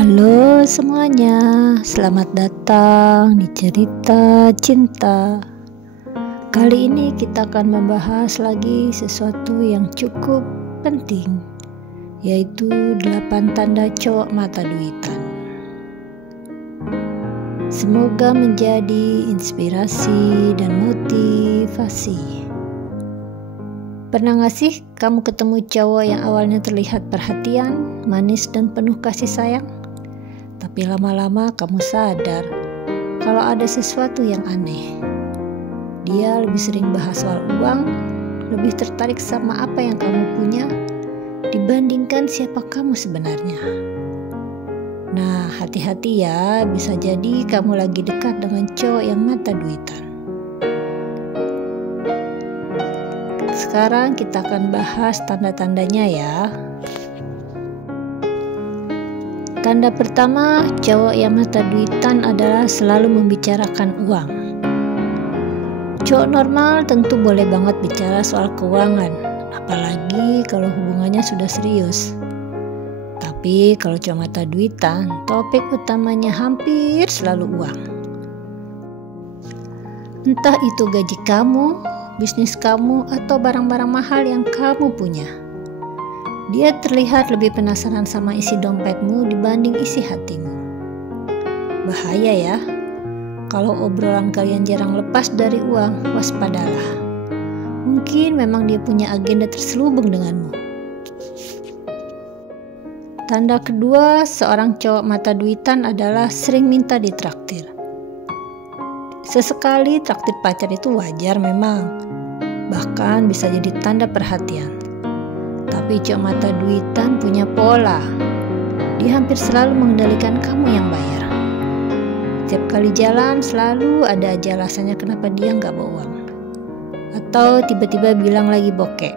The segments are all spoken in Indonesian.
Halo semuanya, selamat datang di cerita cinta. Kali ini kita akan membahas lagi sesuatu yang cukup penting, yaitu 8 tanda cowok mata duitan. Semoga menjadi inspirasi dan motivasi. Pernah gak sih kamu ketemu cowok yang awalnya terlihat perhatian, manis dan penuh kasih sayang? Tapi lama-lama kamu sadar kalau ada sesuatu yang aneh. Dia lebih sering bahas soal uang, lebih tertarik sama apa yang kamu punya dibandingkan siapa kamu sebenarnya. Nah, hati-hati ya, bisa jadi kamu lagi dekat dengan cowok yang mata duitan. Sekarang kita akan bahas tanda-tandanya ya. Tanda pertama, cowok yang mata duitan adalah selalu membicarakan uang. Cowok normal tentu boleh banget bicara soal keuangan, apalagi kalau hubungannya sudah serius. Tapi kalau cowok mata duitan, topik utamanya hampir selalu uang. Entah itu gaji kamu, bisnis kamu, atau barang-barang mahal yang kamu punya. Dia terlihat lebih penasaran sama isi dompetmu dibanding isi hatimu. Bahaya ya, kalau obrolan kalian jarang lepas dari uang, waspadalah. Mungkin memang dia punya agenda terselubung denganmu. Tanda kedua, seorang cowok mata duitan adalah sering minta ditraktir. Sesekali traktir pacar itu wajar memang, bahkan bisa jadi tanda perhatian. Tapi cowok mata duitan punya pola. Dia hampir selalu mengendalikan kamu yang bayar. Setiap kali jalan selalu ada aja alasannya kenapa dia nggak bawa uang. Atau tiba-tiba bilang lagi bokeh.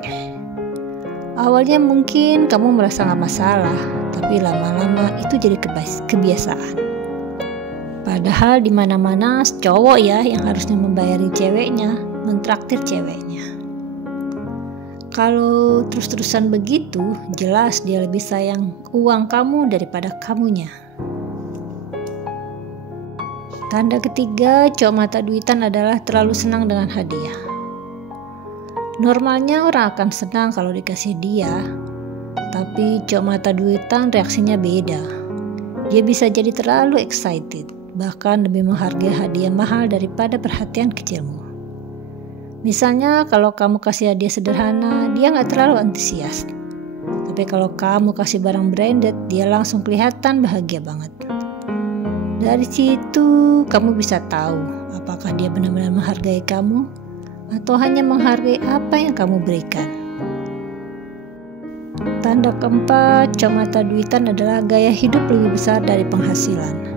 Awalnya mungkin kamu merasa nggak masalah, tapi lama-lama itu jadi kebiasaan. Padahal di mana-mana cowok ya yang harusnya membayari ceweknya, mentraktir ceweknya. Kalau terus-terusan begitu, jelas dia lebih sayang uang kamu daripada kamunya. Tanda ketiga, cowok mata duitan adalah terlalu senang dengan hadiah. Normalnya orang akan senang kalau dikasih dia, tapi cowok mata duitan reaksinya beda. Dia bisa jadi terlalu excited, bahkan lebih menghargai hadiah mahal daripada perhatian kecilmu. Misalnya kalau kamu kasih hadiah sederhana, dia gak terlalu antusias. Tapi kalau kamu kasih barang branded, dia langsung kelihatan bahagia banget. Dari situ kamu bisa tahu apakah dia benar-benar menghargai kamu atau hanya menghargai apa yang kamu berikan. Tanda keempat, cowok mata duitan adalah gaya hidup lebih besar dari penghasilan.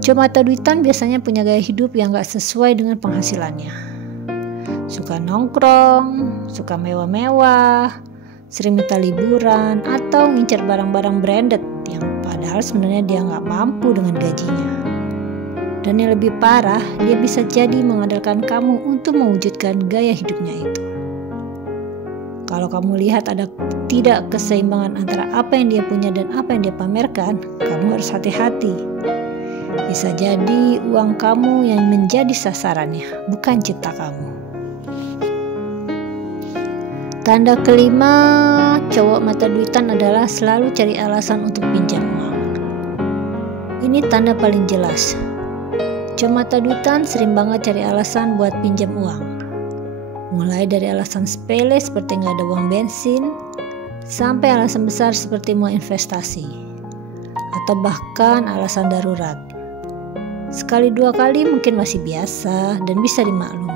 Cowok mata duitan biasanya punya gaya hidup yang gak sesuai dengan penghasilannya. Suka nongkrong, suka mewah-mewah, sering minta liburan, atau ngincer barang-barang branded yang padahal sebenarnya dia nggak mampu dengan gajinya. Dan yang lebih parah, dia bisa jadi mengandalkan kamu untuk mewujudkan gaya hidupnya itu. Kalau kamu lihat ada tidak keseimbangan antara apa yang dia punya dan apa yang dia pamerkan, kamu harus hati-hati. Bisa jadi uang kamu yang menjadi sasarannya, bukan cipta kamu. Tanda kelima, cowok mata duitan adalah selalu cari alasan untuk pinjam uang. Ini tanda paling jelas. Cowok mata duitan sering banget cari alasan buat pinjam uang. Mulai dari alasan sepele seperti nggak ada uang bensin, sampai alasan besar seperti mau investasi, atau bahkan alasan darurat. Sekali dua kali mungkin masih biasa dan bisa dimaklumi.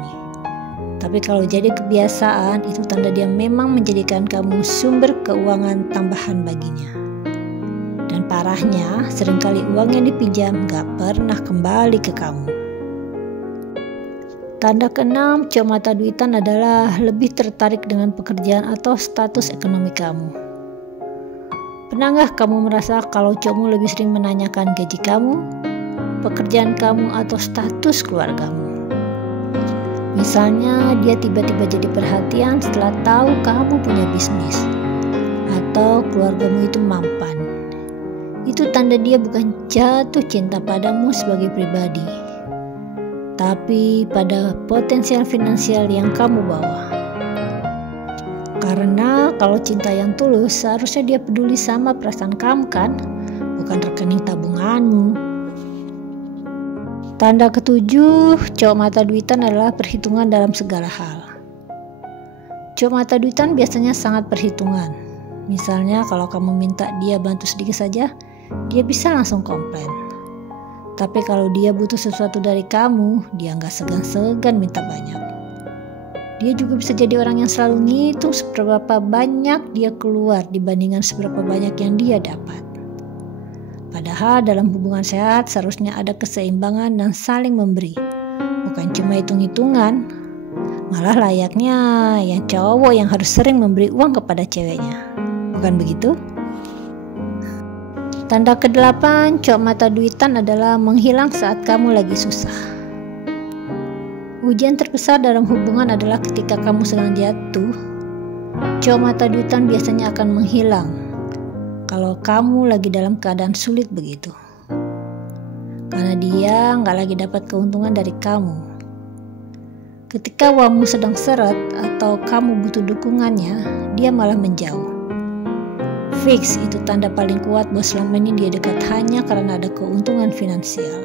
Tapi kalau jadi kebiasaan, itu tanda dia memang menjadikan kamu sumber keuangan tambahan baginya. Dan parahnya, seringkali uang yang dipinjam gak pernah kembali ke kamu. Tanda keenam, cowok mata duitan adalah lebih tertarik dengan pekerjaan atau status ekonomi kamu. Pernah gak kamu merasa kalau cowokmu lebih sering menanyakan gaji kamu, pekerjaan kamu, atau status keluargamu? Misalnya dia tiba-tiba jadi perhatian setelah tahu kamu punya bisnis atau keluargamu itu mampan. Itu tanda dia bukan jatuh cinta padamu sebagai pribadi, tapi pada potensial finansial yang kamu bawa. Karena kalau cinta yang tulus, seharusnya dia peduli sama perasaan kamu kan, bukan rekening tabunganmu. Tanda ketujuh, cowok mata duitan adalah perhitungan dalam segala hal. Cowok mata duitan biasanya sangat perhitungan. Misalnya kalau kamu minta dia bantu sedikit saja, dia bisa langsung komplain. Tapi kalau dia butuh sesuatu dari kamu, dia nggak segan-segan minta banyak. Dia juga bisa jadi orang yang selalu ngitung seberapa banyak dia keluar dibandingkan seberapa banyak yang dia dapat. Padahal dalam hubungan sehat seharusnya ada keseimbangan dan saling memberi. Bukan cuma hitung-hitungan, malah layaknya yang cowok yang harus sering memberi uang kepada ceweknya. Bukan begitu? Tanda ke-8 cowok mata duitan adalah menghilang saat kamu lagi susah. Ujian terbesar dalam hubungan adalah ketika kamu sedang jatuh. Cowok mata duitan biasanya akan menghilang kalau kamu lagi dalam keadaan sulit begitu. Karena dia nggak lagi dapat keuntungan dari kamu. Ketika uangmu sedang seret atau kamu butuh dukungannya, dia malah menjauh. Fix itu tanda paling kuat bahwa selama ini dia dekat hanya karena ada keuntungan finansial.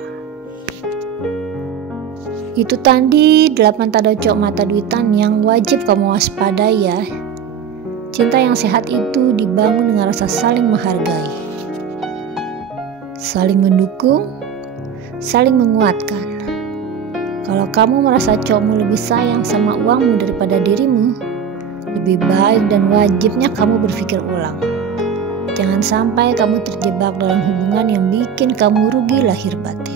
Itu tadi 8 tanda cowok mata duitan yang wajib kamu waspadai ya. Cinta yang sehat itu dibangun dengan rasa saling menghargai, saling mendukung, saling menguatkan. Kalau kamu merasa cowokmu lebih sayang sama uangmu daripada dirimu, lebih baik dan wajibnya kamu berpikir ulang. Jangan sampai kamu terjebak dalam hubungan yang bikin kamu rugi lahir batin.